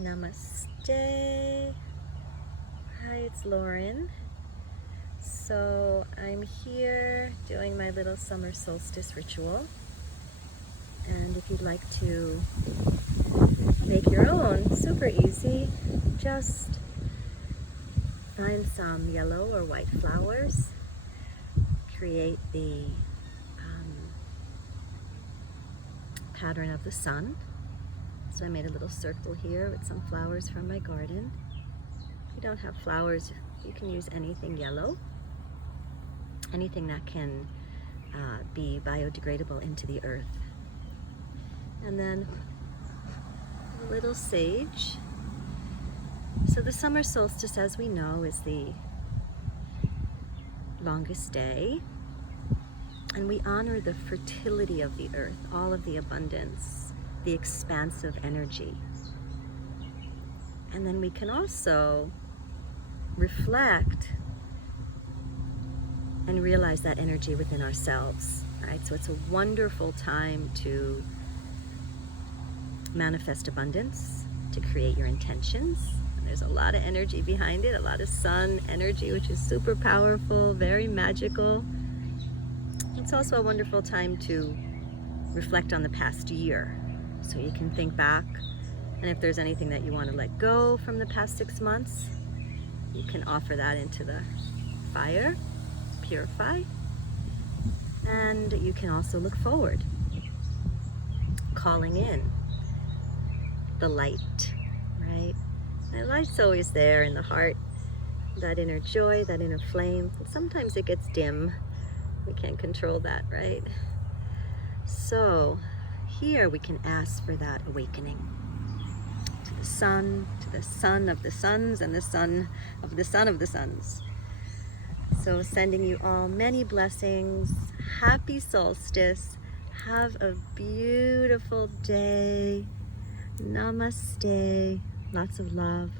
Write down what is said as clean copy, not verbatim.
Namaste. Hi, it's Lauren. So I'm here doing my little summer solstice ritual. And if you'd like to make your own, super easy. Just find some yellow or white flowers. Create the pattern of the sun. So I made a little circle here with some flowers from my garden. If you don't have flowers, you can use anything yellow, anything that can be biodegradable into the earth. And then a little sage. So the summer solstice, as we know, is the longest day, and we honor the fertility of the earth, all of the abundance, the expansive energy. And then we can also reflect and realize that energy within ourselves, right? So it's a wonderful time to manifest abundance, to create your intentions. There's a lot of energy behind it, a lot of sun energy, which is super powerful, very magical. It's also a wonderful time to reflect on the past year. So you can think back, and if there's anything that you want to let go from the past 6 months, you can offer that into the fire, purify. And you can also look forward, calling in the light, right? And light's always there in the heart, that inner joy, that inner flame. And sometimes it gets dim. We can't control that, right? So here we can ask for that awakening to the sun of the suns, and the sun of the sun of the suns. So sending you all many blessings. Happy solstice. Have a beautiful day. Namaste. Lots of love.